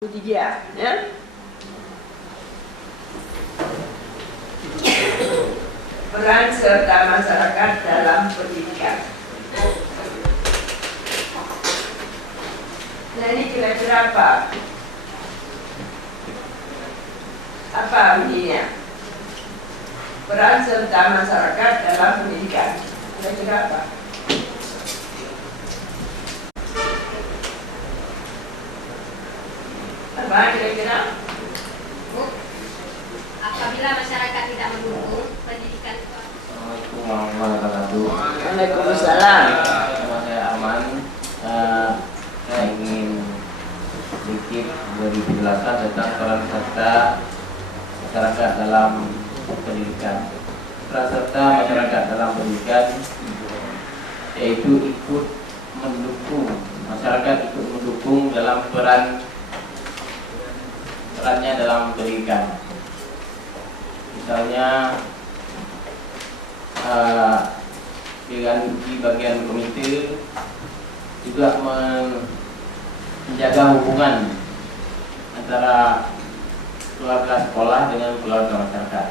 Dia, ya. Peran serta masyarakat dalam pendidikan. Nah, ini kira-kira apa? Apa bunyinya? Peran serta masyarakat dalam pendidikan. Kira-kira apa? Apa kira-kira? Apabila masyarakat tidak mendukung pendidikan itu. Assalamualaikum warahmatullahi wabarakatuh. Waalaikumsalam. Nama saya Aman. Saya ingin sedikit beri penjelasan tentang peran serta masyarakat dalam pendidikan. Peran serta masyarakat dalam pendidikan yaitu ikut mendukung, masyarakat ikut mendukung dalam perannya dalam pendidikan. Misalnya di bagian komite juga menjaga hubungan antara keluarga sekolah dengan keluarga masyarakat.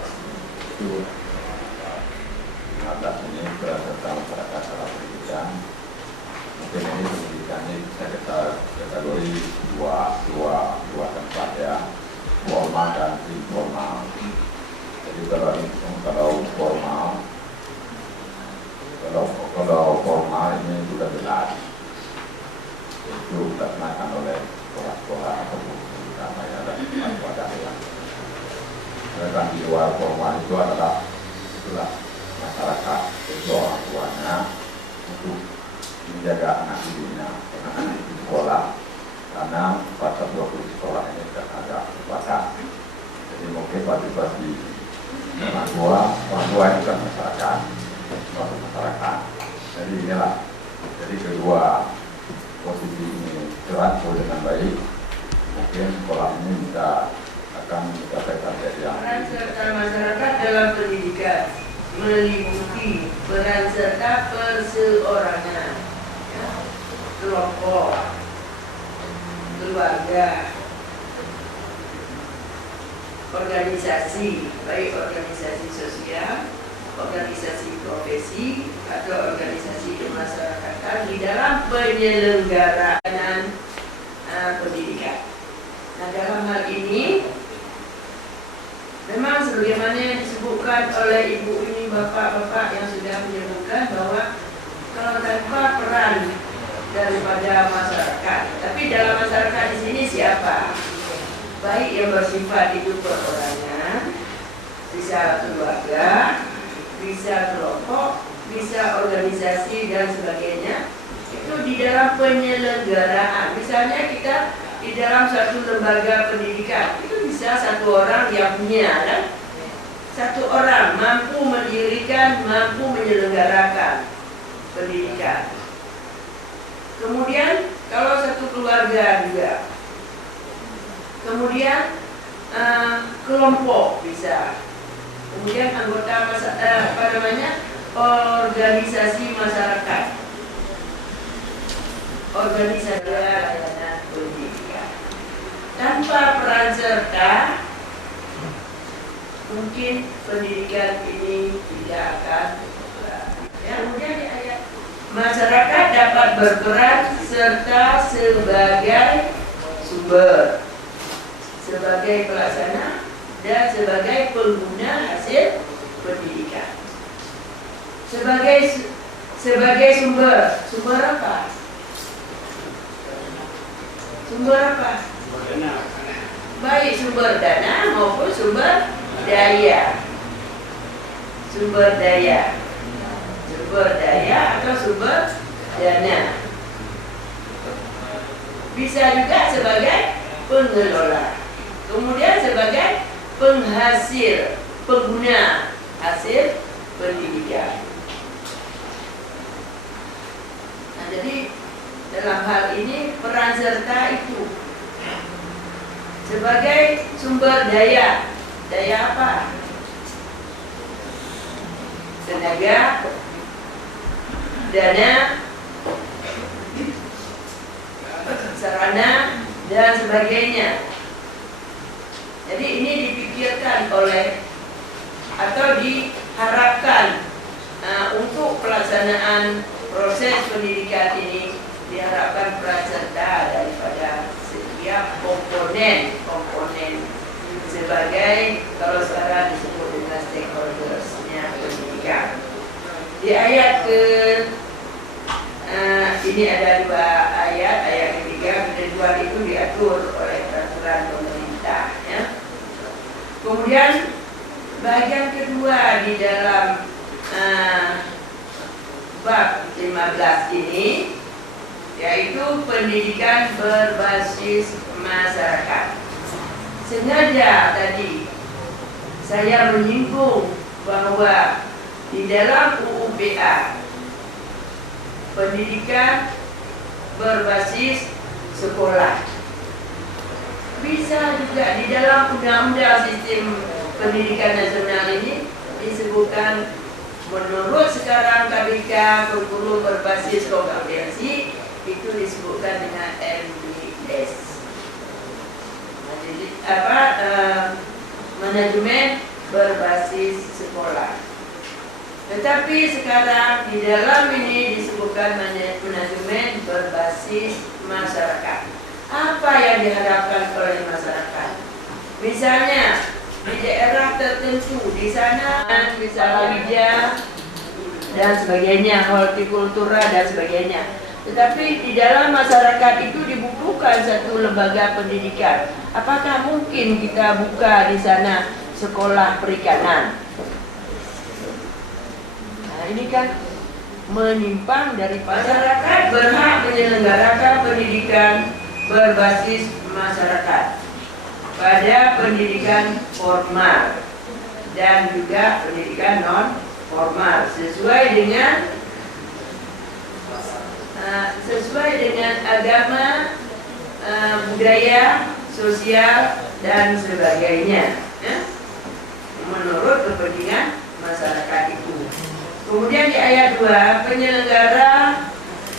Itu. Atas ini peran serta masyarakat dalam pendidikan. Mungkin ini pendidikannya bisa kita kategori dua tempat ya, formal dan informal. Jadi kalau formal ini sudah jelas, itu dilaksanakan oleh sekolah-sekolah atau terutama ya dan wadah ya. Dan di luar formal itu adalah masyarakat, itu orang tuanya untuk menjaga anak didiknya, anak di sekolah, karena pada 20 sekolah ini kan agak terbatas. Jadi mungkin partisipasi orang tua itu kan masyarakat, suatu masyarakat. Jadi inilah, jadi kedua posisi ini terangkul dengan baik, mungkin sekolah ini bisa akan mencapai target yang. Peran serta masyarakat dalam pendidikan meliputi peran serta perseorangan, ya, kelompok, keluarga, organisasi, baik organisasi sosial, organisasi profesi, atau organisasi kemasyarakatan di dalam penyelenggaraan pendidikan. Nah, dalam hal ini memang sebagaimana yang disebutkan oleh ibu ini, bapak-bapak yang sudah menyebutkan bahwa kalau tanpa peran daripada masyarakat, tapi dalam masyarakat di sini siapa? Baik yang bersifat itu perorangan, bisa keluarga, bisa kelompok, bisa organisasi dan sebagainya. Itu di dalam penyelenggaraan. Misalnya kita di dalam satu lembaga pendidikan, itu bisa satu orang yang punya, kan? Satu orang mampu mendirikan, mampu menyelenggarakan pendidikan. Kemudian kalau satu keluarga juga, kemudian kelompok bisa, kemudian anggota organisasi masyarakat, organisasi layanan pendidikan. Tanpa peran serta, mungkin pendidikan ini tidak akan berjalan. Ya, kemudian di ayat masyarakat dapat berperan serta sebagai sumber, sebagai pelaksana, dan sebagai pengguna hasil pendidikan. Sebagai sumber apa? Sumber apa? Baik sumber dana maupun sumber daya. Sumber daya atau sumber dana. Bisa juga sebagai pengelola. Kemudian sebagai penghasil, pengguna hasil pendidikan. Nah, jadi dalam hal ini peran serta itu sebagai sumber daya. Daya apa? Tenaga, dana, sarana, dan sebagainya. Jadi ini dipikirkan oleh atau diharapkan untuk pelaksanaan proses pendidikan ini diharapkan peran serta daripada setiap komponen sebagai kalau sekarang disebut dengan stakeholdersnya pendidikan. Di ayat ini ada 2 ayat. Ayat ketiga, penentuan itu diatur oleh peraturan pemerintah. Ya. Kemudian bagian kedua di dalam bab 15 ini yaitu pendidikan berbasis masyarakat. Sengaja tadi saya menyinggung bahwa di dalam UUPA pendidikan berbasis sekolah bisa juga di dalam undang-undang sistem pendidikan nasional ini disebutkan menurut sekarang KBK kurikulum berbasis kompetensi itu disebutkan dengan MBS. Jadi manajemen berbasis sekolah. Tetapi sekarang di dalam ini disebutkan manajemen berbasis masyarakat. Apa yang diharapkan oleh masyarakat? Misalnya di daerah tertentu, di sana misalnya dan sebagainya, hortikultura dan sebagainya. Tetapi di dalam masyarakat itu dibutuhkan satu lembaga pendidikan. Apakah mungkin kita buka di sana sekolah perikanan? Nah, ini kan menyimpang dari masyarakat berhak menyelenggarakan pendidikan berbasis masyarakat pada pendidikan formal dan juga pendidikan non formal sesuai dengan agama, budaya, sosial dan sebagainya, ya? Menurut kepentingan masyarakat itu. Kemudian di ayat 2, penyelenggara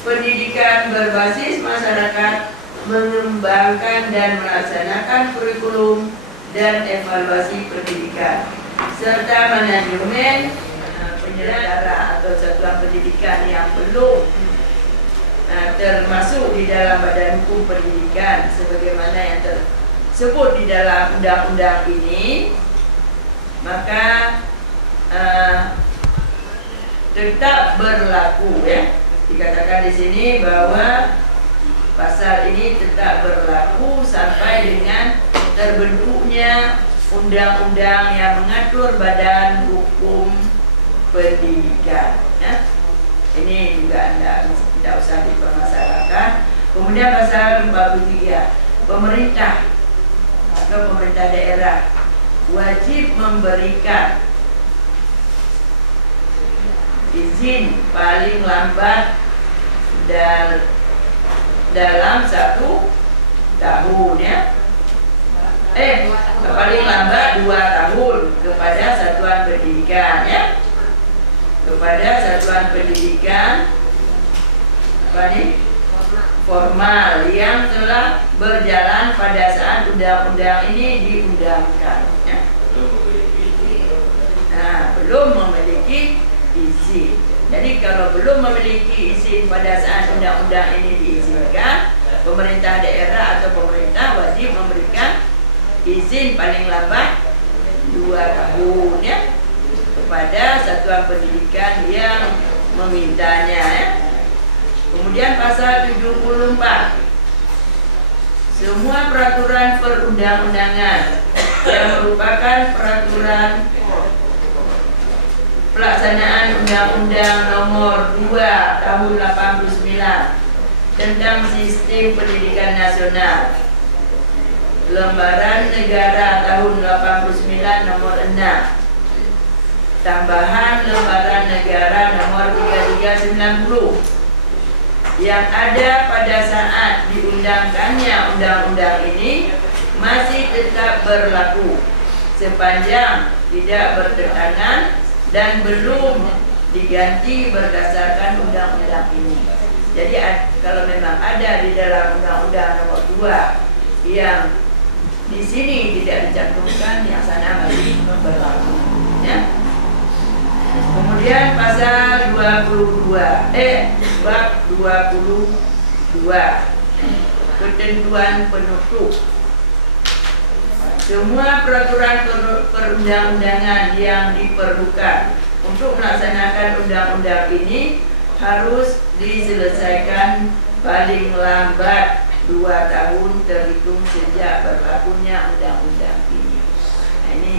pendidikan berbasis masyarakat mengembangkan dan melaksanakan kurikulum dan evaluasi pendidikan serta manajemen penyelenggara atau satuan pendidikan yang belum termasuk di dalam badan hukum pendidikan sebagaimana yang tersebut di dalam undang-undang ini, maka tetap berlaku, ya. Dikatakan di sini bahwa pasal ini tetap berlaku sampai dengan terbentuknya undang-undang yang mengatur badan hukum pendidikan, ya. Ini juga tidak usah dipermasalahkan. Kemudian pasal 43, pemerintah atau pemerintah daerah wajib memberikan izin paling lambat dalam 1 tahun, ya. Paling lambat 2 tahun kepada satuan pendidikan, ya. Kepada satuan pendidikan formal yang telah berjalan pada saat undang-undang ini diundangkan, ya. Nah, belum memiliki izin. Jadi kalau belum memiliki izin pada saat undang-undang ini diizinkan, pemerintah daerah atau pemerintah wajib memberikan izin paling lambat 2 tahun, ya, kepada satuan pendidikan yang memintanya, ya. Kemudian pasal 74, semua peraturan perundang-undangan yang merupakan peraturan pelaksanaan Undang-Undang Nomor 2 Tahun 89 tentang Sistem Pendidikan Nasional, Lembaran Negara Tahun 89 Nomor 6, tambahan Lembaran Negara Nomor 3390 yang ada pada saat diundangkannya undang-undang ini masih tetap berlaku sepanjang tidak bertentangan dan belum diganti berdasarkan undang-undang ini. Jadi kalau memang ada di dalam Undang-Undang Nomor 2 yang di sini tidak dicantumkan, yang sana masih berlaku. Ya. Kemudian pasal 22, bab 22, ketentuan penutup. Semua peraturan perundang-undangan yang diperlukan untuk melaksanakan undang-undang ini harus diselesaikan paling lambat 2 tahun terhitung sejak berlakunya undang-undang ini. Nah, ini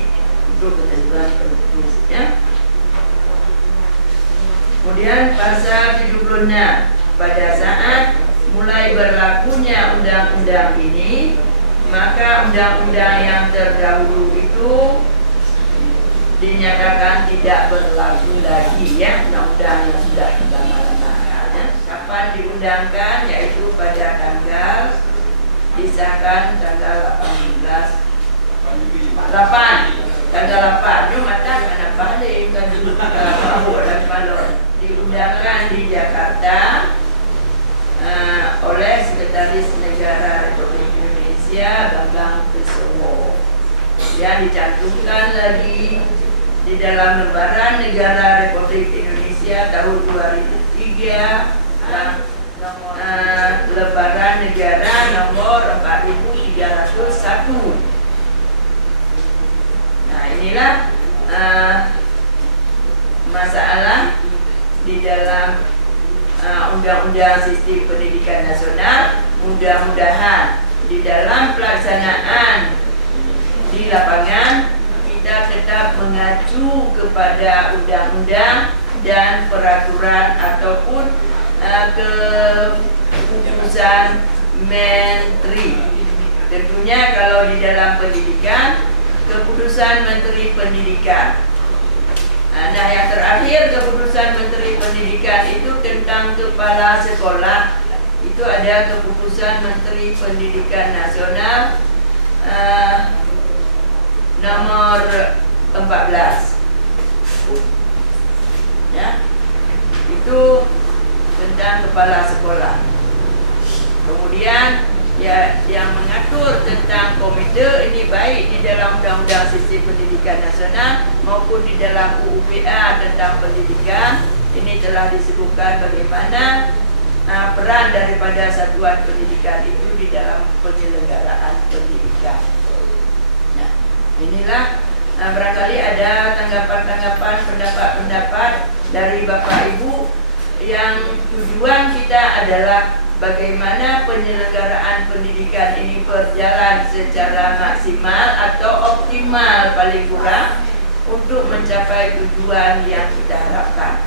untuk ketentuan penutup. Ya. Kemudian pasal 76, pada saat mulai berlakunya undang-undang ini, maka undang-undang yang terdahulu itu dinyatakan tidak berlaku lagi, ya, undang-undang yang sudah lama-lama. Ya. Kapan diundangkan? Yaitu pada disahkan tanggal 8 Jumatah karena balik kan dan balon diundangkan di Jakarta oleh Sekretaris Negara Republik Indonesia Bambang Kriswowo. Yang dicantumkan lagi di dalam Lembaran Negara Republik Indonesia tahun 2003 dan Lembaran Negara nomor 4301. Nah, inilah masalah di dalam Undang-Undang Sistem Pendidikan Nasional. Mudah-mudahan di dalam pelaksanaan di lapangan kita tetap mengacu kepada undang-undang dan peraturan ataupun keputusan Menteri. Tentunya kalau di dalam pendidikan, keputusan Menteri Pendidikan. Nah, yang terakhir keputusan Menteri Pendidikan itu tentang kepala sekolah. Itu ada keputusan Menteri Pendidikan Nasional nomor 14. Ya. Itu tentang kepala sekolah. Kemudian ya, yang mengatur tentang komite ini baik di dalam Undang-Undang Sistem Pendidikan Nasional maupun di dalam UUPA tentang pendidikan. Ini telah disebutkan bagaimana peran daripada satuan pendidikan itu di dalam penyelenggaraan pendidikan. Nah, inilah barangkali ada tanggapan-tanggapan, pendapat-pendapat dari Bapak Ibu yang tujuan kita adalah bagaimana penyelenggaraan pendidikan ini berjalan secara maksimal atau optimal paling kurang untuk mencapai tujuan yang kita harapkan,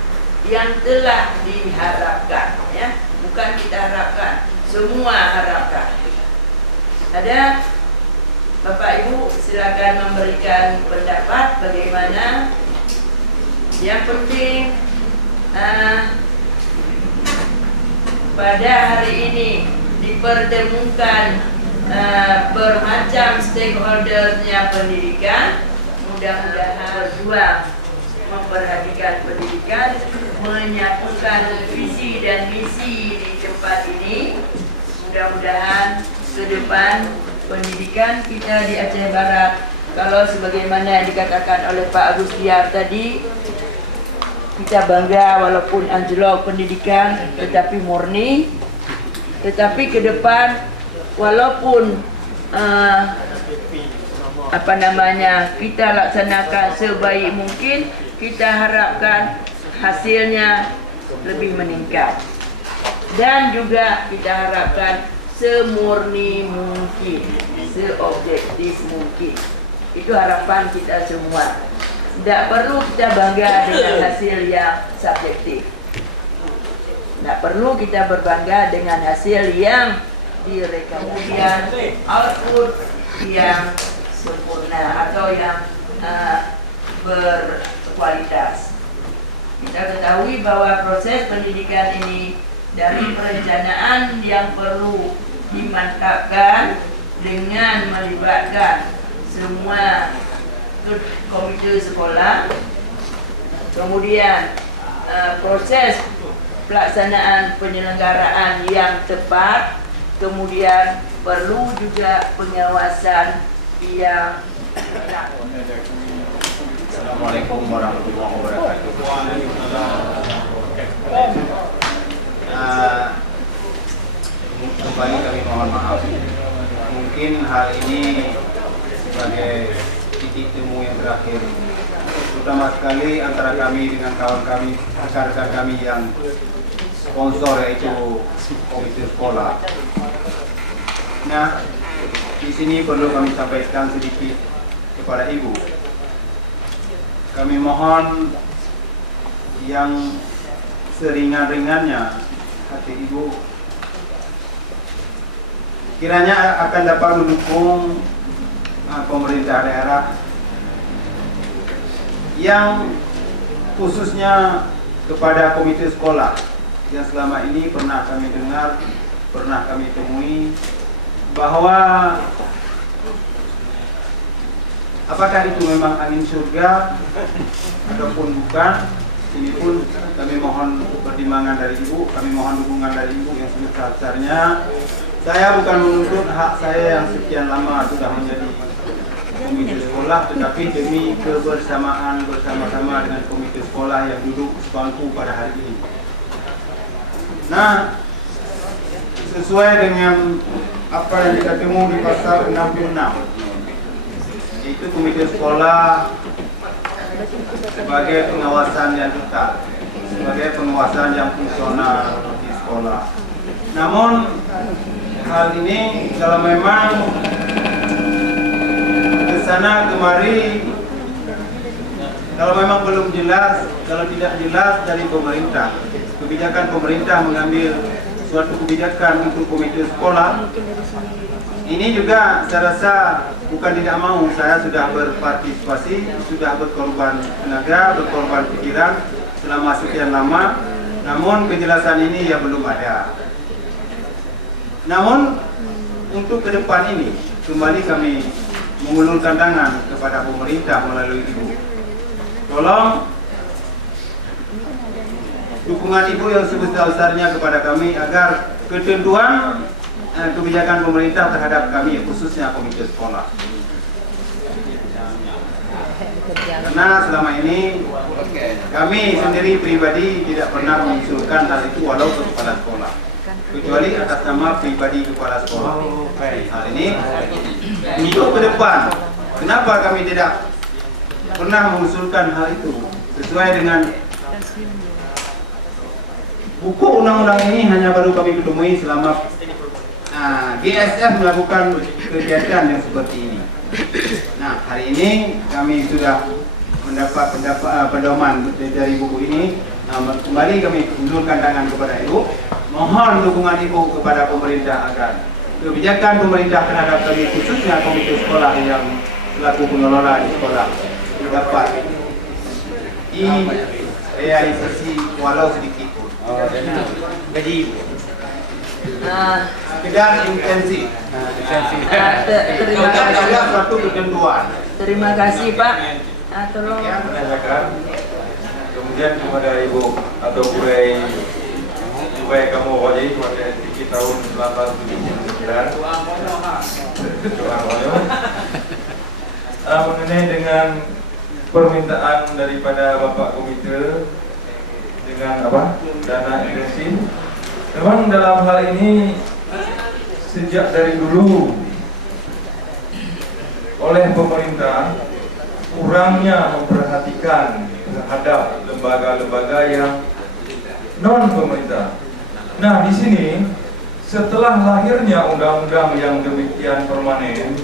yang telah diharapkan, ya, bukan kita harapkan, semua harapkan. Ada Bapak Ibu silakan memberikan pendapat bagaimana. Yang penting pada hari ini dipertemukan bermacam stakeholdernya pendidikan. Mudah-mudahan berjuang memperhatikan pendidikan, menyatukan visi dan misi di tempat ini. Mudah-mudahan ke depan pendidikan kita di Aceh Barat, kalau sebagaimana yang dikatakan oleh Pak Agus Tiar tadi, kita bangga walaupun anjlok pendidikan tetapi murni, tetapi ke depan walaupun kita laksanakan sebaik mungkin, kita harapkan hasilnya lebih meningkat dan juga kita harapkan semurni mungkin, seobjektif mungkin. Itu harapan kita semua. Tidak perlu kita bangga dengan hasil yang subjektif. Tidak perlu kita berbangga dengan hasil yang direkam. Kemudian output yang sempurna atau yang berkualitas. Kita ketahui bahwa proses pendidikan ini dari perencanaan yang perlu dimantapkan dengan melibatkan semua komite sekolah, kemudian proses pelaksanaan penyelenggaraan yang tepat, kemudian perlu juga pengawasan yang Assalamualaikum warahmatullahi wabarakatuh. Kembali kami mohon maaf. Mungkin hal ini sebagai titik temu yang terakhir, terutama sekali antara kami dengan kawan kami, rekan-rekan kami yang sponsor, yaitu komite sekolah. Nah, di sini perlu kami sampaikan sedikit kepada Ibu. Kami mohon yang seringan-ringannya hati Ibu kiranya akan dapat mendukung pemerintah daerah yang khususnya kepada komite sekolah yang selama ini pernah kami dengar, pernah kami temui bahwa apakah itu memang angin surga ataupun bukan. Ini pun kami mohon pertimbangan dari Ibu, kami mohon dukungan dari Ibu yang sebesar-besarnya. Saya bukan menuntut hak saya yang sekian lama sudah menjadi komite sekolah, tetapi demi kebersamaan bersama-sama dengan komite sekolah yang duduk sebangku pada hari ini. Nah, sesuai dengan apa yang kita temu di pasal 66, yaitu komite sekolah sebagai pengawasan yang tetap, sebagai pengawasan yang fungsional di sekolah. Namun hal ini kalau memang kesana kemari, kalau memang belum jelas, kalau tidak jelas dari pemerintah, kebijakan pemerintah mengambil suatu kebijakan untuk komite sekolah, ini juga saya rasa bukan tidak mau, saya sudah berpartisipasi, sudah berkorban tenaga, berkorban pikiran selama sekian lama, namun kejelasan ini ya belum ada. Namun untuk ke depan ini kembali kami mengulurkan tangan kepada pemerintah melalui Ibu. Tolong dukungan Ibu yang sebesar-besarnya kepada kami agar ketentuan kebijakan pemerintah terhadap kami, khususnya komite sekolah. Karena selama ini kami sendiri pribadi tidak pernah mengusulkan hal itu walau ke kepala sekolah, kecuali atas nama pribadi kepala sekolah. Hal ini untuk ke depan, kenapa kami tidak pernah mengusulkan hal itu sesuai dengan buku undang-undang ini hanya baru kami ketemui selama GSF melakukan kegiatan yang seperti ini. Nah, hari ini kami sudah mendapat pedoman dari buku ini. Kembali kami ulurkan tangan kepada Ibu. Mohon dukungan Ibu kepada pemerintah agar kebijakan pemerintah terhadap kami, khususnya komite sekolah yang selaku pengelola di sekolah, dapat direalisasi walau sedikit pun. Gaji tidak intensif. Terima kasih Pak. Tolong kemudian kepada Ibu atau supaya kamu wajib pada di tahun 1879 mengenai dengan permintaan daripada Bapak Komite dengan dana intensif. Memang dalam hal ini sejak dari dulu oleh pemerintah kurangnya memperhatikan terhadap lembaga-lembaga yang non pemerintah. Nah, di sini setelah lahirnya undang-undang yang demikian permanen,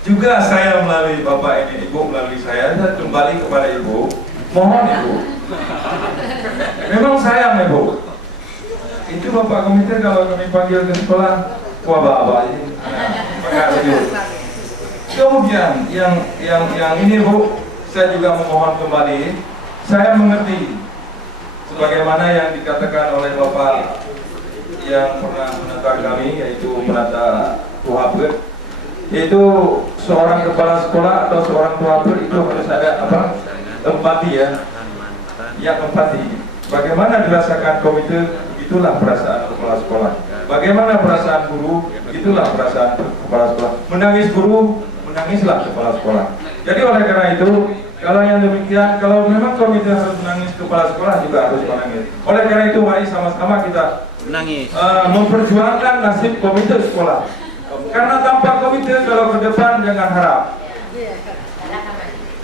juga saya melalui Bapak ini, Ibu melalui saya kembali kepada Ibu, mohon Ibu, memang sayang Ibu, itu Bapak Komite kalau kami panggil ke sekolah, wabah ini, kemudian yang ini Bu, saya juga memohon kembali, saya mengerti sebagaimana yang dikatakan oleh Bapak yang pernah menata kami, yaitu menata Tuhabet, yaitu seorang kepala sekolah atau seorang Tuhabet itu harus ada empati ya, empati. Bagaimana dirasakan komite, itulah perasaan kepala sekolah. Bagaimana perasaan guru, itulah perasaan kepala sekolah. Menangis guru, menangislah kepala sekolah. Jadi oleh karena itu, kalau yang demikian, kalau memang komite harus menangis, kepala sekolah juga harus menangis. Oleh karena itu, mari sama-sama kita Menangis. memperjuangkan nasib komite sekolah. Karena tanpa komite, kalau ke depan jangan harap.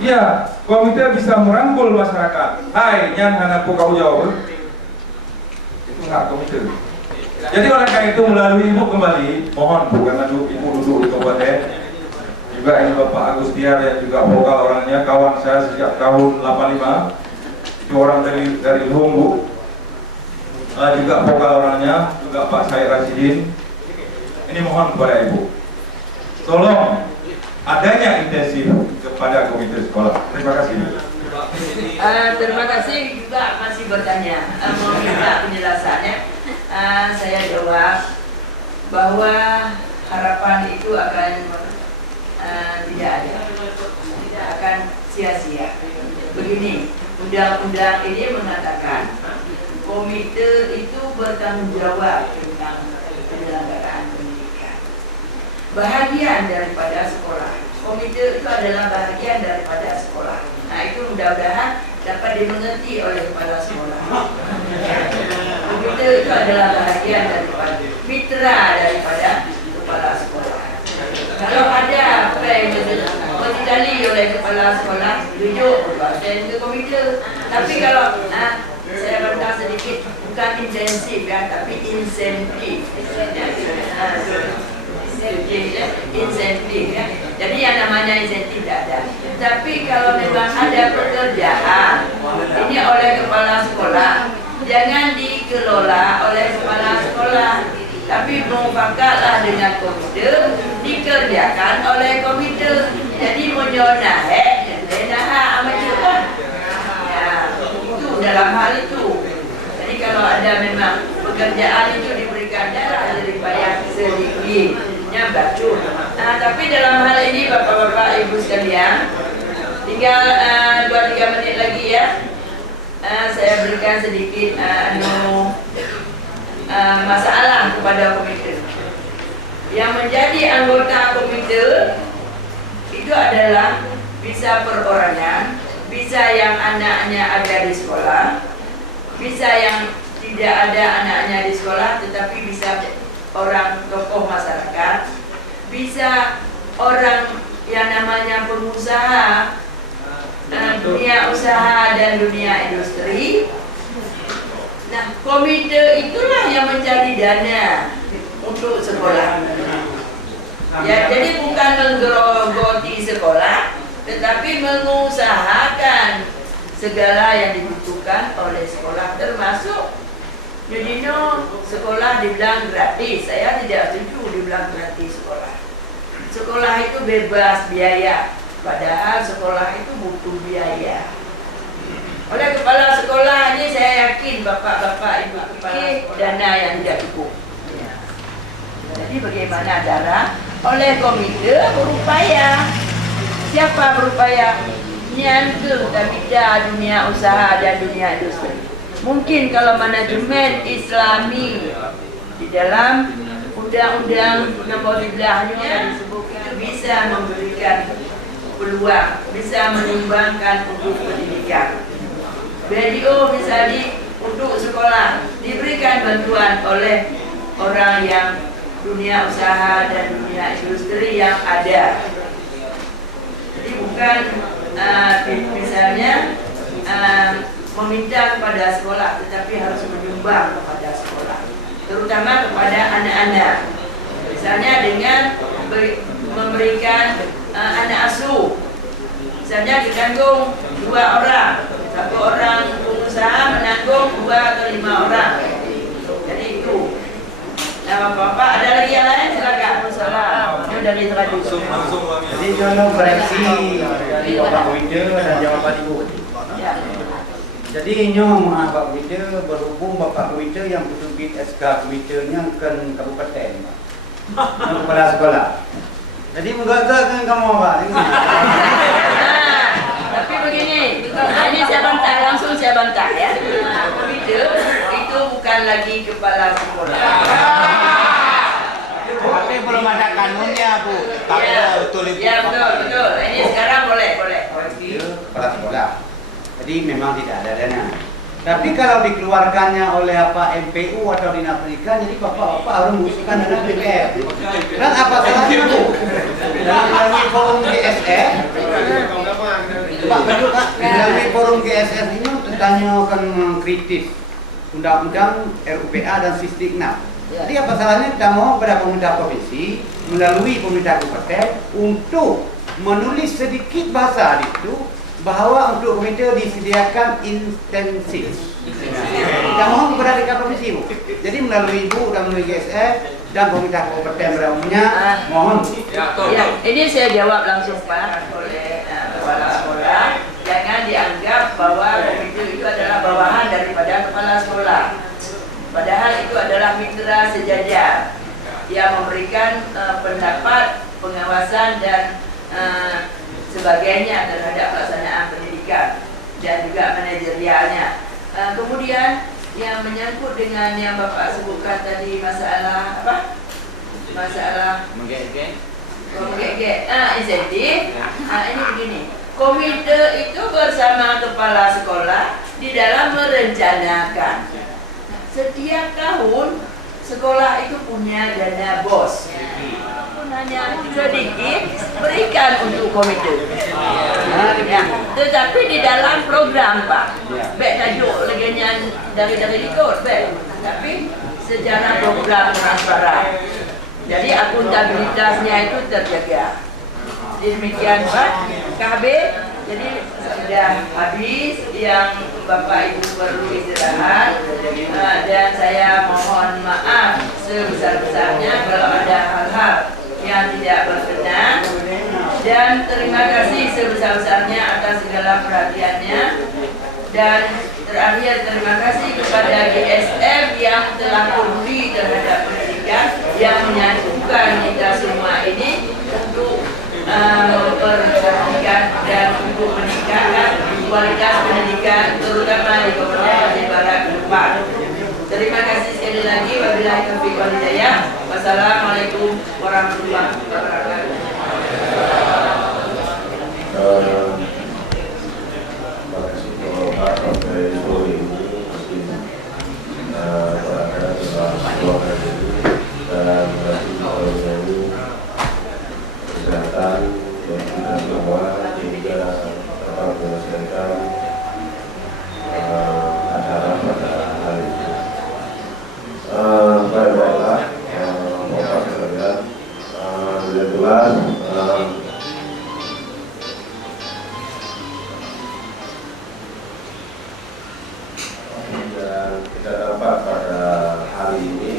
Ya, komite bisa merangkul masyarakat. Hai, nyan hanaku kau jauh. Itu nggak komite. Jadi oleh karena itu melalui ibu kembali, mohon bukan ibu duduk di kabupaten. Juga ini Bapak Agustiar yang juga vokal orangnya, kawan saya sejak tahun 85. Itu orang dari Luhunggu. Juga vokal orangnya, juga Pak Said Rasidin. Ini mohon kepada ibu, tolong adanya intensif kepada komite sekolah. Terima kasih. Terima kasih juga masih bertanya, mau minta penjelasannya. Saya jawab bahwa harapan itu akan tidak ada, tidak akan sia-sia. Begini, undang-undang ini mengatakan komite itu bertanggung jawab tentang penyelenggaraan pendidikan. Bahagian daripada sekolah. Komite itu adalah bahagian daripada sekolah. Nah, itu mudah-mudahan dapat dimengerti oleh kepala sekolah. Komite itu adalah bahagian daripada mitra daripada kepala sekolah. Kalau ada apa yang didali oleh kepala sekolah, tunjuk dan ke komite. Tapi kalau saya bantah sedikit, bukan intensif ya, tapi insentif. Insentif ya. Jadi yang namanya insentif tidak ada. Tapi kalau memang ada pekerjaan ini oleh kepala sekolah, jangan dikelola oleh kepala sekolah, tapi mufakatlah dengan komite, dikerjakan oleh komite. Jadi menyonahe nah amatur. Ya, itu dalam hal itu. Jadi kalau ada memang pekerjaan itu diberikan darah daripada sedikitnya bacun. Nah, tapi dalam hal ini bapak-bapak ibu sekalian, tinggal 2-3 menit lagi ya. Saya berikan sedikit masalah kepada komite. Yang menjadi anggota komite itu adalah bisa perorangan, bisa yang anaknya ada di sekolah, bisa yang tidak ada anaknya di sekolah tetapi bisa orang tokoh masyarakat, bisa orang yang namanya pengusaha, dunia usaha dan dunia industri. Nah, komite itulah yang mencari dana untuk sekolah. Ya, jadi bukan menggerogoti sekolah, tetapi mengusahakan segala yang dibutuhkan oleh sekolah, termasuk Yudino sekolah dibilang gratis. Saya tidak setuju dibilang gratis sekolah. Sekolah itu bebas biaya, padahal sekolah itu butuh biaya. Oleh kepala sekolah ini saya yakin bapak-bapak ibu kepala dana yang tidak cukup. Jadi bagaimana cara? Oleh komite berupaya. Siapa berupaya? Nyangkul tabida dunia usaha dan dunia industri. Mungkin kalau manajemen Islami di dalam undang-undang nomor 13-nya disebut itu bisa memberikan peluang, bisa menyumbangkan untuk pendidikan. BDO misalnya untuk sekolah diberikan bantuan oleh orang yang dunia usaha dan dunia industri yang ada. Jadi bukan misalnya meminta kepada sekolah, tetapi harus menyumbang kepada sekolah, terutama kepada anak-anak. Misalnya dengan memberikan anak asuh, misalnya ditanggung 2 orang, 1 orang pengusaha menanggung 2 atau 5 orang. Jadi itu. Nah, Bapak ada lagi yang lain silakan. Assalamualaikum. Ini dari tradisi. Jadi kalau koreksi dari Bapak Komite dan jawaban Ibu. Ya. Jadi nyom Bapak Komite berhubung Bapak Komite yang terbit SK komitenya kan kabupaten, Pak. Yang kepala sekolah. Jadi menggagahkan kamu Pak. Tapi begini, ini saya bantah, langsung saya bantah ya. Komite itu bukan lagi kepala sekolah. Tapi belum belum ada kanunnya, Bu. Tapi betul Ibu. Ya betul. Ini sekarang boleh. Kepala sekolah. Jadi memang tidak ada dana. Tapi kalau dikeluarkannya oleh MPU atau dinas pendidikan, jadi bapak harus mengusulkan dana BPR. Dan apa salahnya, Bu? Dan melalui forum GSF, Pak betul Kak, melalui forum GSF ini tentunya akan mengkritis undang-undang RUPA dan Sisdiknas. Jadi apa salahnya kita mau pada pemerintah provinsi melalui pemerintah kabupaten untuk menulis sedikit bahasa itu bahwa untuk komite disediakan intensif. Kita mohon kepada DKP provinsi, Bu. Jadi melalui Ibu dan melalui GSF dan pemerintah kabupaten pada umumnya, mohon. Ya, ini saya jawab langsung Pak oleh kepala sekolah. Jangan dianggap bahwa komite itu adalah bawahan daripada kepala sekolah. Padahal itu adalah mitra sejajar yang memberikan pendapat, pengawasan dan sebagainya terhadap pelaksanaan pendidikan dan juga manajerialnya. Kemudian yang menyangkut dengan yang Bapak sebutkan tadi masalah apa? Masalah Menggek-gek. insentif. Ini begini. Komite itu bersama kepala sekolah di dalam merencanakan. Setiap tahun sekolah itu punya dana BOS. Hanya sedikit berikan untuk komite. Ya. Tetapi di dalam program Pak, baik tajuk leganya dari ikut, baik. Tapi secara program transparan. Jadi akuntabilitasnya itu terjaga. Demikian Pak, KB. Jadi sudah habis yang Bapak Ibu perlu istirahat dan saya mohon maaf sebesar-besarnya kalau ada hal-hal yang tidak berkenan dan terima kasih sebesar-besarnya atas segala perhatiannya dan terakhir terima kasih kepada GSF yang telah peduli terhadap pendidikan yang menyatukan kita semua ini untuk memperhatikan dan untuk meningkatkan kualitas pendidikan terutama di Kabupaten Barat ke depan. Terima kasih sekali lagi. Wabillahi taufiq wal hidayah. Wassalamualaikum warahmatullahi wabarakatuh. Terima kasih Bapak sampai sore ini masih berada dalam ruangan ini dan masih menjalani kesehatan yang kita semua hingga dapat menyelesaikan acara pada hari ini. Baiklah, Bapak sekalian, jelas dan kita dapat pada hari ini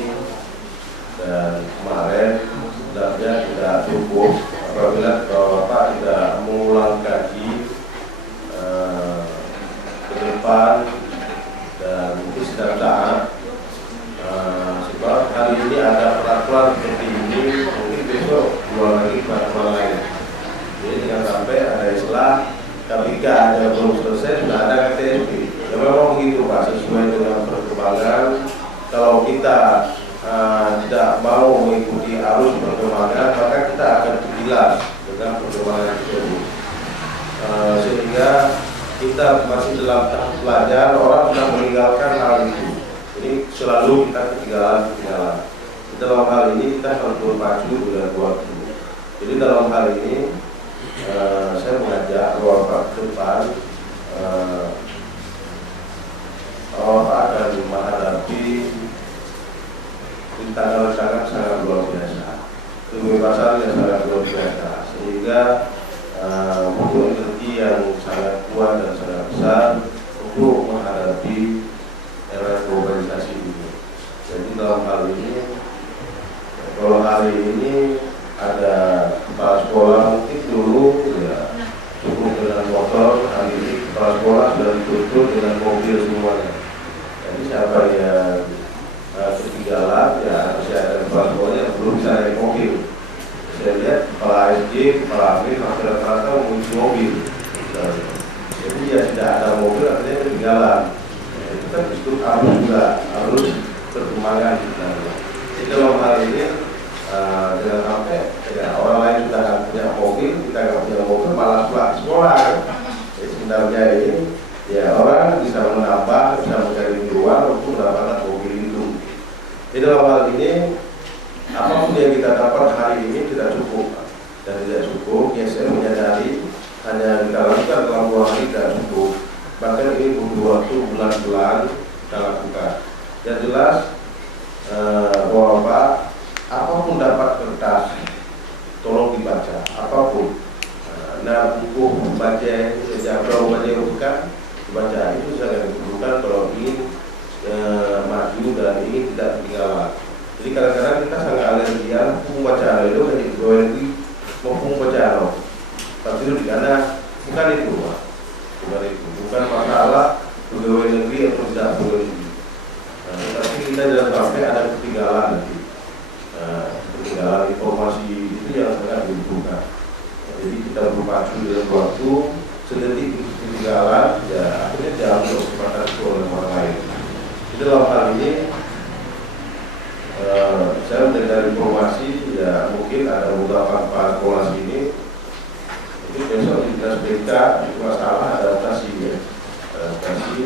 dan kemarin sebenarnya tidak cukup apabila Bapak tidak mengulang kaji ke depan dan mungkin sedang taat. Sebab hari ini ada peraturan seperti ini, mungkin besok keluar lagi peraturan lain. Jadi jangan sampai ada istilah KPK ada belum selesai sudah ada KTSP. Ya memang begitu Pak, sesuai dengan perkembangan. Kalau kita tidak mau mengikuti arus perkembangan, maka kita akan tergilas dengan perkembangan tersebut. Sehingga kita masih dalam tahap belajar, orang sudah meninggalkan hal itu. Ini selalu kita ketinggalan. Dalam hal ini kita harus berpacu dengan waktu. Jadi dalam hal ini saya mengajak Bapak ke depan, Bapak akan menghadapi rintangan-rintangan sangat luar biasa, kebebasan yang sangat luar biasa, sehingga butuh energi yang sangat kuat dan sangat besar untuk menghadapi era globalisasi ini. Jadi dalam hal ini, kalau hari ini ada kepala sekolah mungkin dulu ya cukup dengan motor, hari ini kepala sekolah sudah ditutup dengan mobil semuanya. Jadi siapa yang ketinggalan ya masih ada kepala sekolah yang belum bisa naik mobil. Saya lihat kepala SD, kepala AMIR masih rata-rata mengunci mobil. Jadi ya tidak ada mobil artinya ketinggalan. Itu kan justru harus juga harus perkembangan. Jadi dalam hal ini Jangan sampai ya, orang lain sudah nggak punya mobil, kita nggak punya mobil, malah pulang sekolah. Jadi sebenarnya ini ya orang bisa menambah, bisa mencari di luar untuk mendapatkan mobil itu. Di dalam hal ini apapun yang kita dapat hari ini tidak cukup dan tidak cukup. GSM menyadari hanya kita lakukan dalam 2 hari tidak cukup. Bahkan ini butuh waktu bulan-bulan kita lakukan. Yang jelas bahwa Pak, apapun dapat kertas, tolong dibaca, apapun. Nah, buku baca sejak berapa baca bukan dibaca itu sangat diperlukan kalau ingin maju dan ingin tidak ketinggalan. Jadi kadang-kadang kita sangat alergian buku bacaan itu hanya pegawai negeri maupun bacaan. Tapi itu karena bukan itu, Pak. Bukan itu, bukan masalah pegawai negeri atau tidak pegawai negeri. Tapi kita jangan sampai ada ketinggalan nanti. Ketinggalan informasi itu yang sangat dibutuhkan. Jadi kita berpacu dalam waktu sedetik ketinggalan, ya akhirnya diambil kesempatan itu oleh orang lain. Di dalam hal ini saya mendengar informasi ya mungkin ada beberapa kepala sekolah sini mungkin besok di dinas BK itu masalah adaptasi ya. Adaptasi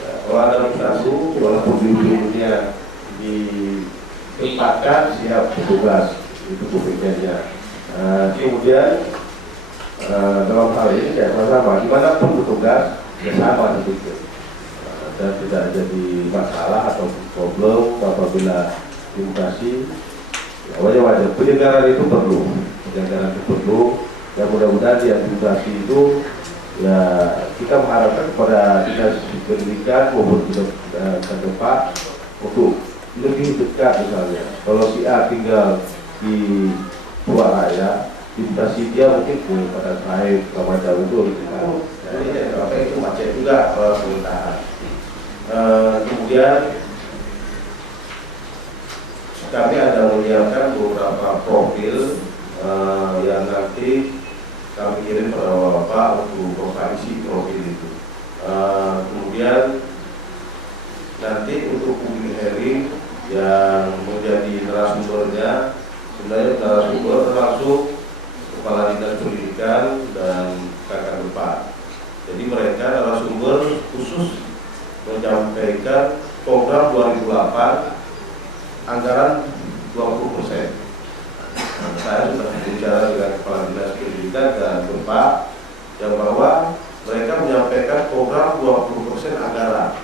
ya, kalau ada mutasi walaupun dunia ditempatkan siap bertugas itu kepentingannya. Kemudian dalam hal ini ya sama dimanapun bertugas ya sama sedikit dan tidak jadi masalah atau problem apabila dimutasi. Ya, wajar penyegaran itu perlu, penyegaran itu perlu. Ya mudah-mudahan di administrasi itu ya kita mengharapkan kepada dinas pendidikan maupun ke depan untuk lebih dekat misalnya. Kalau si A tinggal di Purwaraya, administrasi dia mungkin ke pada saya macam itu kan. Jadi ya, itu macet juga pemerintahan. Kemudian kami ada menyiapkan beberapa profil yang nanti kami kirim pada Bapak untuk konferensi profil itu. Kemudian nanti untuk public hearing yang menjadi narasumbernya sebenarnya narasumber termasuk Kepala Dinas Pendidikan dan kakak depan. Jadi mereka narasumber khusus menyampaikan program 2008 anggaran 20%. Saya sudah berbicara dengan Kepala Dinas Pendidikan dan Bapak yang bahwa mereka menyampaikan program 20% anggaran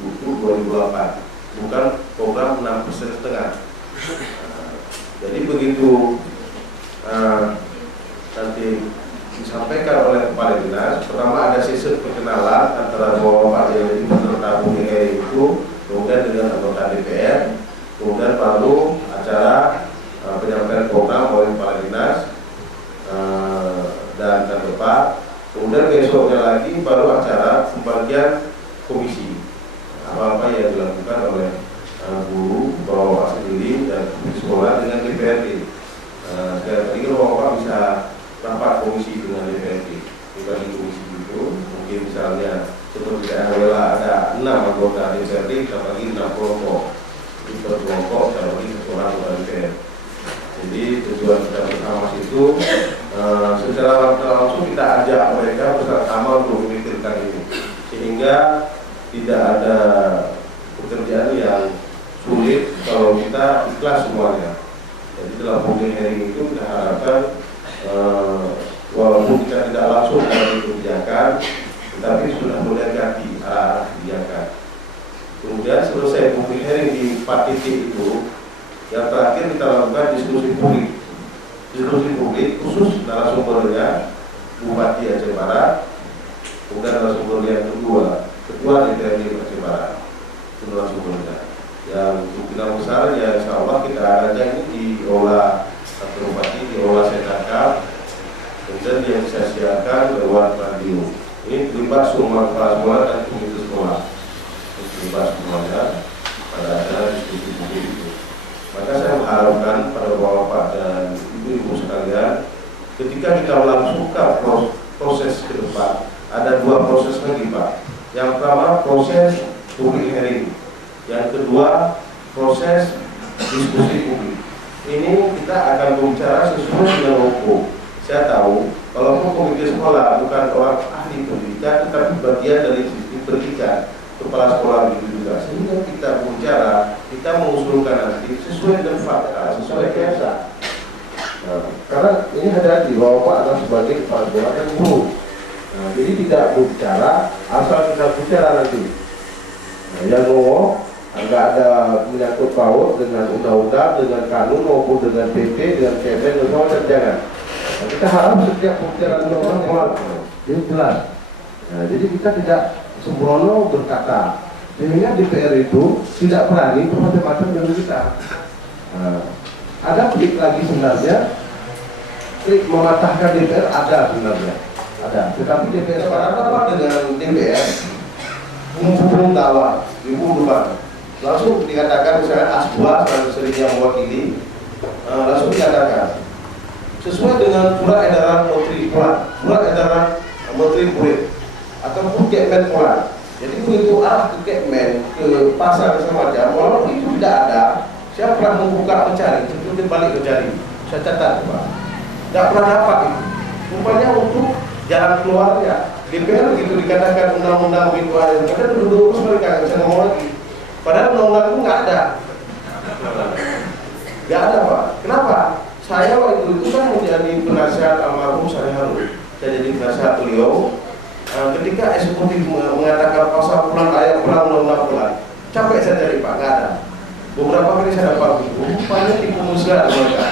untuk 2008, bukan program 6,5%. Jadi begitu nanti disampaikan oleh Kepala Dinas, pertama ada sesi perkenalan antara Bapak yang peserta PUBG itu, kemudian dengan anggota DPR, kemudian baru acara penyampaian program oleh Kepala Dinas dan Bapak, kemudian besoknya lagi baru acara pembagian komisi apa-apa yang dilakukan oleh guru, Bapak sendiri dan sekolah dengan DPRD. Sekali lagi Bapak bisa rapat komisi dengan DPRD, dibagi komisi itu mungkin misalnya seperti daerah ada 6 anggota DPRD, kita bagi 6 kelompok, itu per kelompok kita bagi sekolah anggota DPR. Jadi tujuan kita bersama itu secara langsung kita ajak mereka bersama untuk memikirkan ini, sehingga tidak ada pekerjaan yang sulit kalau kita ikhlas semuanya. Jadi dalam public hearing itu kita harapkan walaupun kita tidak langsung mengambil kebijakan, tetapi sudah mendekati arah kebijakan. Kemudian selesai public hearing di 4 titik itu, yang terakhir kita lakukan diskusi publik. Diskusi publik khusus narasumbernya Bupati Aceh Barat, kemudian narasumber yang kedua Ketua DPRD Aceh Barat, itu narasumbernya. Yang kemungkinan besar ya insya Allah kita akan ini diolah satu Bupati, diolah Senakal, kemudian yang saya siapkan lewat radio. Ini terlibat semua kepala sekolah dan komite sekolah, terlibat semuanya pada acara diskusi publik itu. Maka saya mengharapkan pada Bapak dan Ibu-Ibu sekalian, ketika kita melangsungkan proses ke depan, ada 2 proses lagi Pak. Yang pertama proses public hearing, yang kedua proses diskusi publik. ini kita akan berbicara sesuai dengan hukum. Saya tahu, kalau komite sekolah bukan orang ahli pendidikan, tetapi bagian dari sistem pendidikan, kepala sekolah begitu juga. Sehingga kita berbicara, kita mengusulkan nanti sesuai dengan fakta, sesuai biasa. Karena ini hati-hati bahwa Pak adalah sebagai kepala sekolah dan guru. Jadi tidak berbicara asal kita bicara nanti. Yang nggak ada menyangkut paut dengan undang-undang, dengan kanun maupun dengan PP, dengan CPN dan semua jangan. Kita harap setiap pembicaraan undang-undang jelas. Jadi kita tidak sembrono berkata, sehingga DPR itu tidak berani bermacam-macam dengan kita. Ada trik lagi sebenarnya, trik mematahkan DPR ada sebenarnya, ada. Tetapi DPR sekarang apa dengan DPR? Belum tahu, belum berubah. Langsung dikatakan misalnya Asbah sering yang mewakili, langsung dikatakan sesuai dengan surat edaran Menteri Polan, surat edaran Menteri Kurit ataupun Kekmen Polan. Jadi begitu arah ke Kekmen, ke pasar semacam, walaupun itu tidak ada, saya pernah membuka mencari, kemudian balik mencari, saya catat Pak, tidak pernah dapat itu. Rupanya untuk jalan keluarnya, DPR begitu dikatakan undang-undang begitu ada, kadang duduk terus mereka nggak bisa ngomong lagi. Padahal undang-undang itu nggak ada. Nggak ada Pak. Kenapa? Saya waktu itu kan menjadi penasihat almarhum Saleh Harun. Saya jadi penasihat beliau. Ketika eksekutif mengatakan pasal pulang ayat pulang undang-undang pulang, capek saya cari Pak, nggak ada. Beberapa kali saya dapat buku, rupanya di pemusnahan mereka.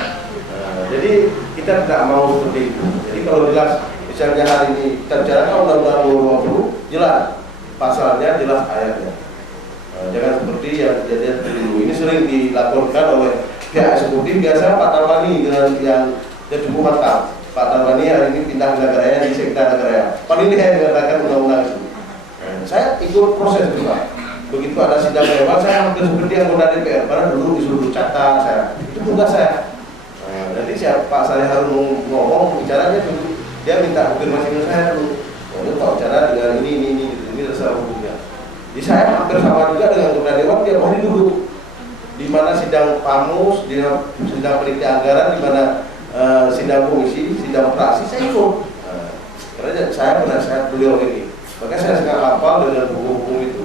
Jadi kita tidak mau seperti itu. Jadi kalau jelas, misalnya hari ini kita bicarakan undang-undang 2020, jelas pasalnya, jelas ayatnya. Jangan seperti yang kejadian dulu. Ini sering dilaporkan oleh pihak eksekutif. Biasa Pak Tarwani dengan yang cukup mantap. Pak Tarwani hari ini pindah negaranya di Sekda Negaranya. Paling ini yang mengatakan undang-undang itu. Saya ikut proses itu Pak. Begitu ada sidang dewan, saya hampir seperti anggota DPR. Karena dulu disuruh catat saya. Itu tugas saya. Nanti siapa Pak Saleh Harun ngomong bicaranya dulu. Dia minta konfirmasi dengan saya dulu. Ini Pak bicara dengan ini dasar hukumnya. Jadi saya hampir sama juga dengan ketua dewan, tiap hari duduk di mana sidang PAMUS, di mana sidang penitia anggaran, di mana sidang komisi, sidang praksi, saya ikut. Karena saya penasihat beliau ini, makanya saya sangat hafal dengan hukum-hukum itu.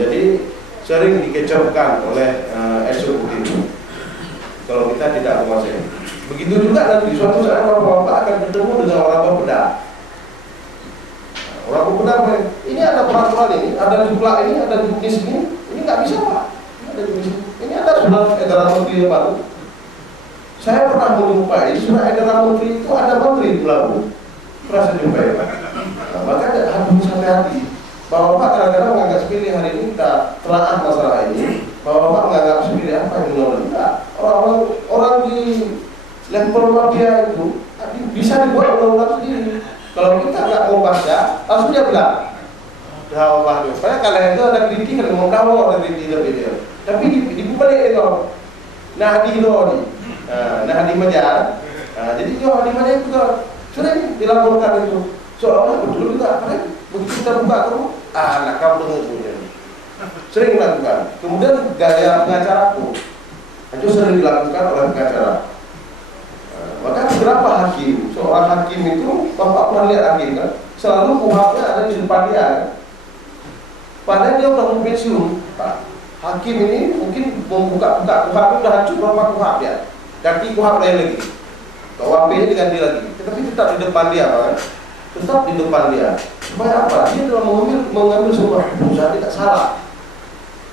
Jadi sering dikecapkan oleh eksekutif kalau kita tidak menguasai. Begitu juga nanti suatu saat Bapak akan bertemu dengan orang Bapeda. Orang Bapeda, ini ada peraturan ini, ada jumlah ini, ada juknis ini nggak bisa Pak. Ini ada surat edaran menteri yang baru. Saya pernah menjumpai surat edaran menteri itu ada menteri di belakang. Pernah saya jumpai Pak. Maka harus hati-hati. Bahwa Pak kadang-kadang menganggap sepilih hari ini kita telaah masalah ini. Bahwa Pak menganggap sepilih apa yang benar-benar. Orang di level mafia itu bisa dibuat undang-undang sendiri. Kalau kita nggak mau baca, langsung dia bilang, dah bagus. Karena kalian itu ada kritik, ada ngomong kamu ada kritik video. Tapi dibuka dia itu, nah di ini, nah di Majar. Jadi di Majar itu sering dilaporkan itu. Soalnya betul juga, kan? Begitu kita buka terus, anak kamu dengar sering dilakukan. Kemudian gaya pengacara itu sering dilakukan oleh pengacara. Maka beberapa hakim, seorang hakim itu, Bapak pernah lihat hakim kan, selalu kuhapnya ada di depan dia kan? Padahal dia udah mau pensiun Pak. Hakim ini mungkin membuka-buka kuhap, udah hancur berapa kuhap ya, ganti kuhap lain lagi, KUHP-nya diganti lagi, tetapi tetap di depan dia kan? Tetap di depan dia. Supaya apa? Dia telah mengambil sebuah keputusan tidak salah.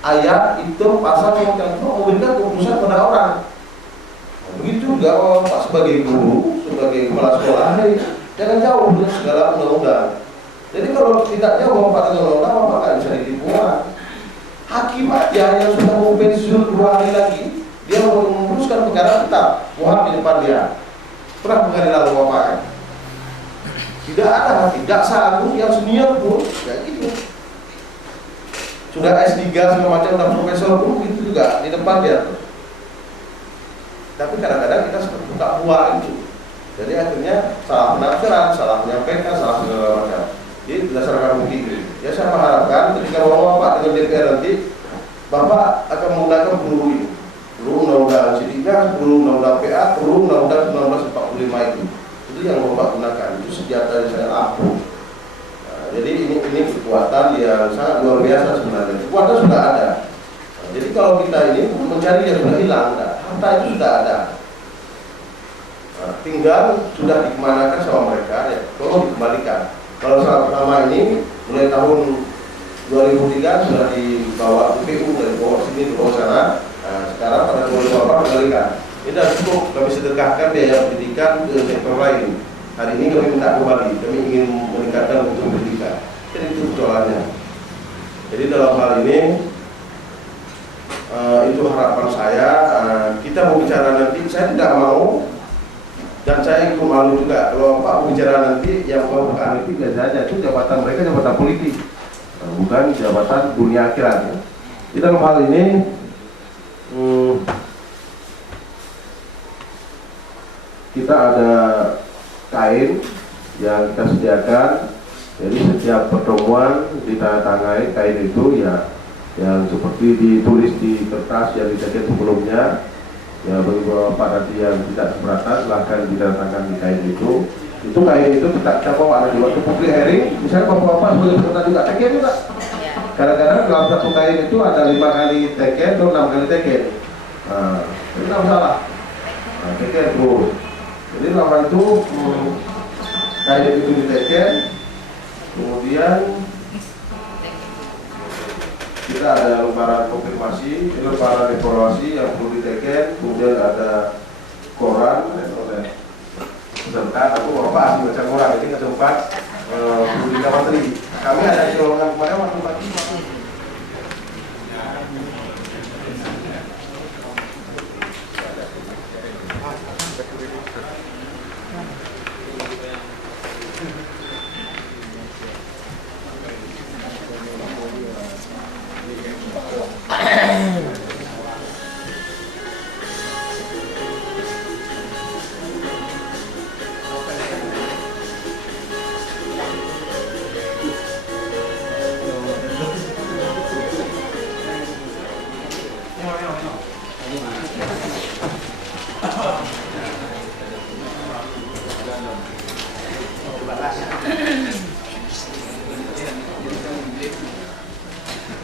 Ayat itu pasal yang memberikan keputusan pada orang. Begitu juga Pak sebagai guru, sebagai kepala sekolah, jangan jauh dengan segala undang-undang. Jadi kalau tidak jauh Pak dengan undang-undang, Bapak nggak bisa ditipuan. Hakim aja yang sudah mau pensiun 2 hari lagi, dia mau memutuskan perkara tetap kuhap di depan dia. Pernah mengenai lalu Bapak kan? Tidak ada hakim, jaksa agung yang senior pun kayak gitu. Sudah S3 segala macam dan profesor pun gitu juga di depan dia. Tapi kadang-kadang kita seperti buka buah itu. Jadi akhirnya salah penafsiran, salah menyampaikan, salah segala macam. Jadi berdasarkan bukti itu. Ya saya mengharapkan ketika Bapak dengan DPR nanti, Bapak akan menggunakan peluru ini, peluru undang-undang 23 sebelum undang-undang PA turun undang-undang 1945 itu yang Bapak gunakan, itu senjata yang sangat ampuh. Nah, jadi ini kekuatan yang sangat luar biasa sebenarnya. Kekuatan sudah ada. Nah, jadi kalau kita ini mencari yang sudah hilang, harta itu sudah ada. Nah, tinggal sudah dikemanakan sama mereka, ya tolong dikembalikan. Kalau selama ini mulai tahun 2003 sudah dibawa ke PU dari bawah sini ke bawah sana. Nah, sekarang pada 2024 kembalikan. Ini sudah cukup kami sedekahkan biaya pendidikan ke sektor lain. Hari ini kami minta kembali, kami ingin meningkatkan untuk pendidikan. Jadi itu persoalannya. Jadi dalam hal ini itu harapan saya. Kita mau bicara nanti, saya tidak mau dan saya ikut malu juga kalau Pak bicara nanti yang mau bukan itu biasa saja, itu jabatan mereka jabatan politik, bukan jabatan dunia akhirat. Di dalam hal ini kita ada kain yang kita sediakan, jadi setiap pertemuan ditandatangani kain itu ya yang seperti ditulis di kertas yang dicetak sebelumnya. Ya bagi Bapak nanti yang tidak keberatan silahkan didatangkan di kain itu. Itu kain itu kita bawa ada di waktu public hearing, misalnya Bapak-Bapak sebagai peserta juga teken juga. Kadang-kadang dalam satu kain itu ada 5 kali teken atau 6 kali teken. Nah, itu tidak masalah. Nah, teken terus. Jadi lama itu kain itu diteken, kemudian kita ada lembaran konfirmasi, lembaran evaluasi yang perlu diteken, kemudian ada koran oleh peserta. Aku Bapak asli baca koran, ini nggak sempat perlu Menteri. Kami ada di golongan kemarin waktu pagi.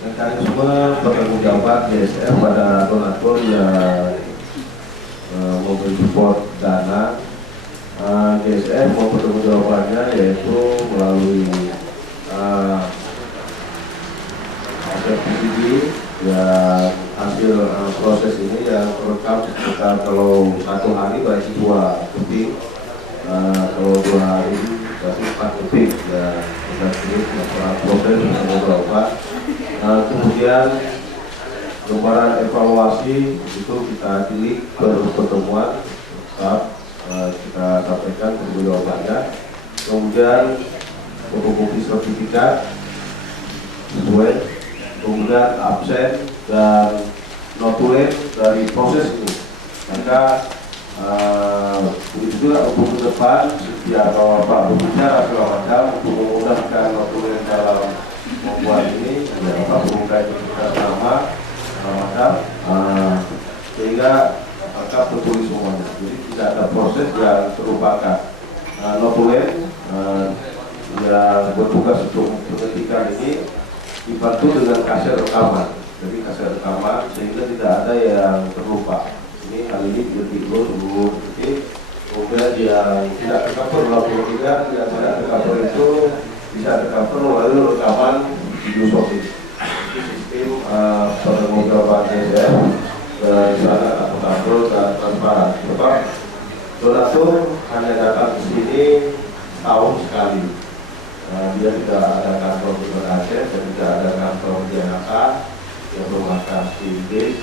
Mekanisme pertanggungjawaban GSF pada donatur yang memberi support dana. GSF mau pertanggungjawabannya yaitu melalui PBB yang hasil proses ini yang terekam sekitar kalau 1 hari berarti 2 keping, kalau 2 hari berarti 4 keping ya. Kita pilih masalah proses pertanggungjawaban. Kemudian lembaran evaluasi itu kita pilih pertemuan kita sampaikan jawabannya. Kemudian fotokopi sertifikat sesuai, kemudian absen dan notulen dari proses ini. Maka begitu juga untuk ke depan ya kalau Pak berbicara segala macam untuk memudahkan notulen dalam membuat ini ya Pak membuka identitas nama macam sehingga angka tertulis semuanya. Jadi tidak ada proses yang terlupakan. Notulen yang bertugas untuk pengetikan ini dibantu dengan kaset rekaman. Jadi kaset rekaman sehingga tidak ada yang terlupa. Ini kali ini detik dulu sebelum detik. Kemudian yang tidak tercover dalam yang tidak tercover itu bisa tercover melalui rekaman video shooting. Sistem pertanggungjawaban GSF sangat akuntabel dan transparan. Sebab donatur hanya datang ke sini tahun sekali. Dia tidak ada kantor di Aceh dan tidak ada kantor di Jakarta yang bermarkas di Inggris.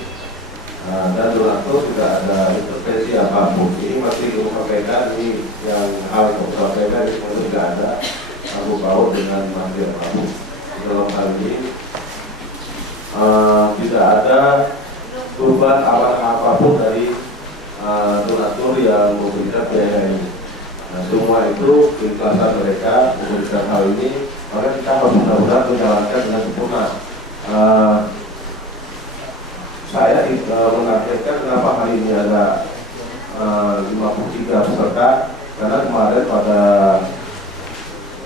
Dan donatur tidak ada intervensi apapun. Ini masih disampaikan ini yang hal yang disampaikan ini tidak ada sanggup paut dengan mandiri apapun. Dalam hal ini tidak ada perubahan apapun dari donatur yang memberikan biaya ini. Nah, semua itu keikhlasan mereka memberikan hal ini, maka kita harus benar-benar menjalankan dengan sempurna. saya menargetkan kenapa hari ini ada 53 peserta, karena kemarin pada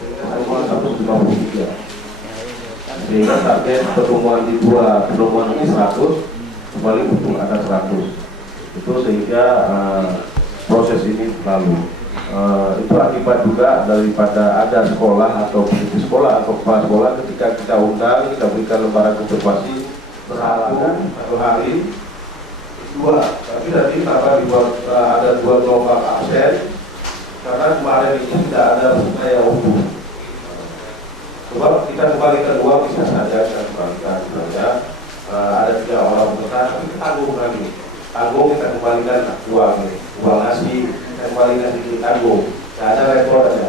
pertemuan 153, sehingga target pertemuan di 2 pertemuan ini 100, kembali untuk ada 100. Itu sehingga proses ini lalu. Itu akibat juga daripada ada sekolah atau pendidik sekolah atau kepala sekolah ketika kita undang, kita berikan lembaran konfirmasi berhalangan 1 hari 2, tapi tadi kenapa dibuat ada 2 gelombang absen, karena kemarin itu tidak ada peserta yang utuh. Sebab kita kembalikan uang bisa saja kita kembalikan saja, ada 3 orang peserta, tapi kita tanggung lagi, kita kembalikan uang nasi, kita kembalikan sedikit tanggung, tidak ada rekor aja,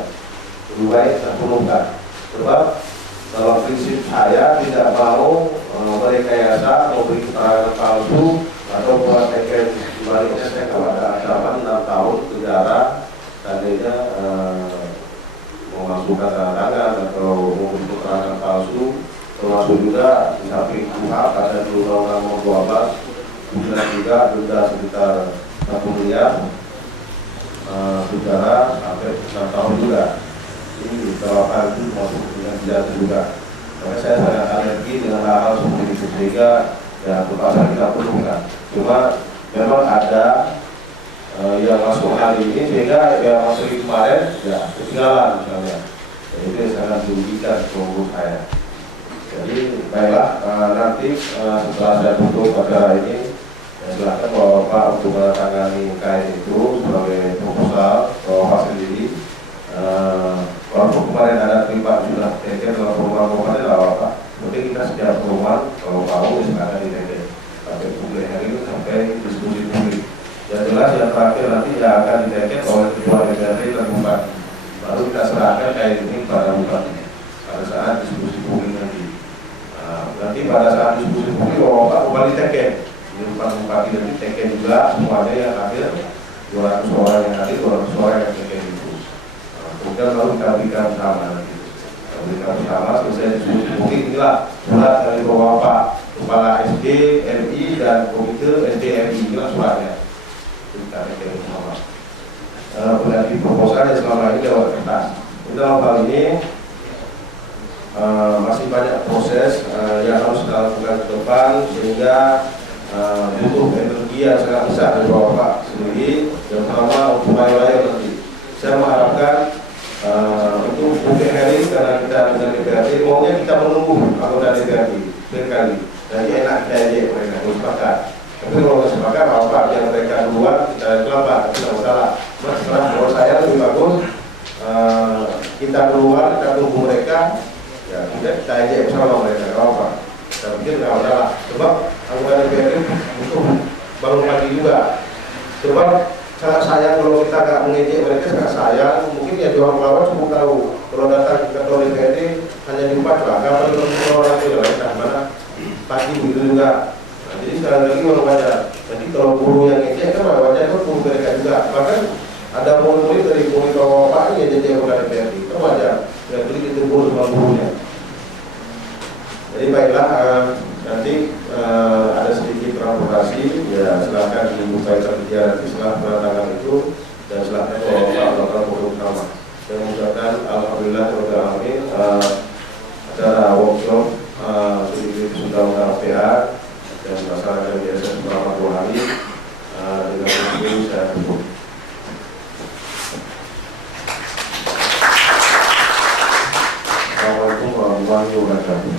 lebih baik kita turunkan. Sebab dalam prinsip saya tidak mau merekayasa, memberi keterangan palsu atau buat teken. Sebaliknya saya kalau ada ancaman 6 tahun penjara, tadinya memasukkan tanda tangan atau memberi keterangan palsu, termasuk juga di samping kuhap ada di Undang-Undang Nomor 12 dan juga denda sekitar 1 miliar, penjara sampai 6 tahun juga. Ini kalau itu masuk dengan pidana juga. Maka saya sangat alergi dengan hal-hal seperti itu, sehingga ya terpaksa kita perlukan. Cuma memang ada yang masuk hari ini, sehingga yang masuk kemarin ya ketinggalan misalnya. Ya, itu yang sangat merugikan menurut saya. Jadi baiklah, nanti setelah saya tutup acara ini, ya, silakan Bapak untuk menandatangani kain itu sebagai proposal Bapak sendiri. Walaupun kemarin ada terlibat sudah teken dalam program kemarin apa, penting kita setiap program kalau mau misalkan di teken sampai publik hari ini sampai diskusi publik. Yang jelas yang terakhir nanti yang akan diteken oleh ketua DPRD dan bupati. Baru kita serahkan kain ini pada bupati pada saat diskusi publik nanti. Nanti pada saat diskusi publik Bapak kembali teken di depan bupati, nanti teken juga semuanya yang hadir, 200 orang yang hadir, 200 orang yang teken itu. Kemudian baru kita berikan bersama nanti. Kita berikan bersama, selesai diskusi publik, inilah surat dari Bapak Kepala SD, RI dan Komite SDRI, inilah suratnya. Kita berikan bersama. Berarti proposal yang selama ini lewat kertas. Dalam hal ini masih banyak proses yang harus kita lakukan ke depan, sehingga butuh energi yang sangat besar dari Bapak sendiri, yang pertama untuk layar nanti. Saya mengharapkan untuk Bukit Heri, karena kita dengan DPRD, maunya kita menunggu anggota DPRD sekali. Jadi enak kita aja mereka sepakat. Tapi kalau nggak sepakat, apa yang mereka duluan kita terlambat, tidak masalah. Setelah menurut saya lebih bagus kita duluan, kita tunggu mereka, ya kita aja bersama mereka, apa? Saya pikir nggak masalah. Sebab anggota DPRD untuk bangun pagi juga. Sebab sangat sayang kalau kita nggak mengejek mereka, sangat sayang. Mungkin ya Dewan Pengawas cukup tahu kalau datang ke ketua DPRD hanya di 4 lah, nggak perlu orang itu lah, mana pagi begitu juga. Nah, jadi sekali lagi orang baca. Jadi kalau guru yang ngejek kan baca itu guru mereka juga. Bahkan ada murid dari murid Bapak ini yang jadi anggota DPRD, itu wajar. Nggak boleh ditegur sama gurunya. Jadi baiklah, nanti ada sedikit transportasi, ya silakan dibuka kerja nanti setelah penandatangan itu, dan silakan kalau melakukan foto utama. Saya mengucapkan alhamdulillah alamin, acara workshop sedikit sudah PA dan masyarakat biasa selama 2 hari dengan itu saya tutup. Assalamualaikum warahmatullahi wabarakatuh.